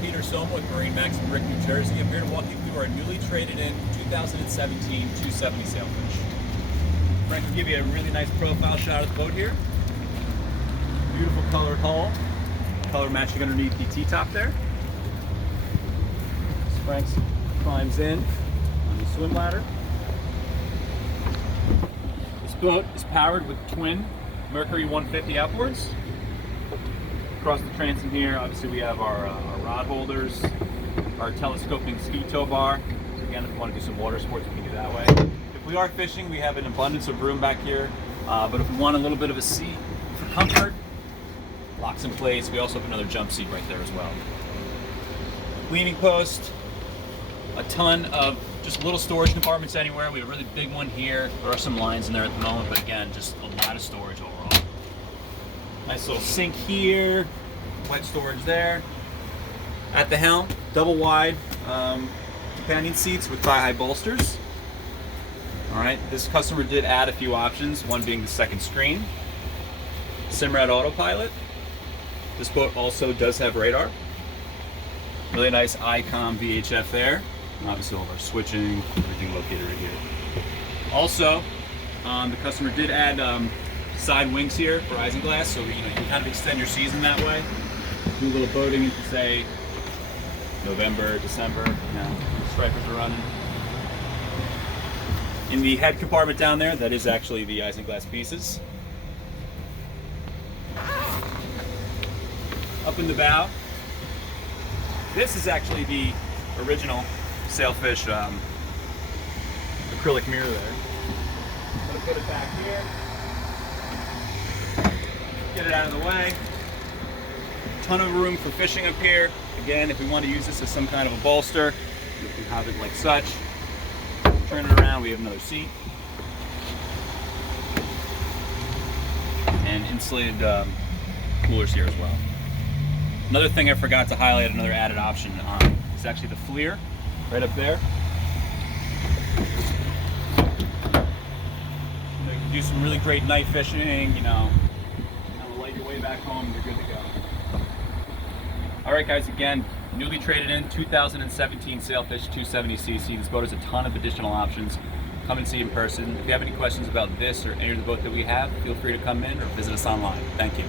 Peter Soma with MarineMax Brick, New Jersey. I'm here to walk you through our newly traded in 2017 270 Sailfish. Frank will give you a really nice profile shot of the boat here. Beautiful colored hull, color matching underneath the T-top there. As Frank climbs in on the swim ladder. This boat is powered with twin Mercury 150 outboards. Across the transom here, obviously we have our rod holders, our telescoping ski tow bar. Again, if you want to do some water sports, we can do that way. If we are fishing, we have an abundance of room back here. But if we want a little bit of a seat for comfort, locks in place. We also have another jump seat right there as well. Leaning post, a ton of just little storage compartments anywhere. We have a really big one here. There are some lines in there at the moment, but again, just a lot of storage overall. Nice little sink here, wet storage there. At the helm, double wide companion seats with thigh-high bolsters. All right, this customer did add a few options, one being the second screen, Simrad autopilot. This boat also does have radar. Really nice ICOM VHF there. Obviously all of our switching, everything located right here. Also, the customer did add side wings here for isinglass, so you can kind of extend your season that way. Do a little boating into, say, November, December, stripers are running. In the head compartment down there, that is actually the isinglass pieces. Up in the bow, this is actually the original Sailfish acrylic mirror there. I'm going to put it back here. Get it out of the way. Ton of room for fishing up here. Again, if we want to use this as some kind of a bolster, we can have it like such. Turn it around, we have another seat. And insulated coolers here as well. Another thing I forgot to highlight, another added option, is actually the FLIR right up there. You can do some really great night fishing, light your way back home, you're good to go. All right, guys, again, newly traded in 2017 Sailfish 270cc. This boat has a ton of additional options. Come and see in person. If you have any questions about this or any of the boat that we have, feel free to come in or visit us online. Thank you.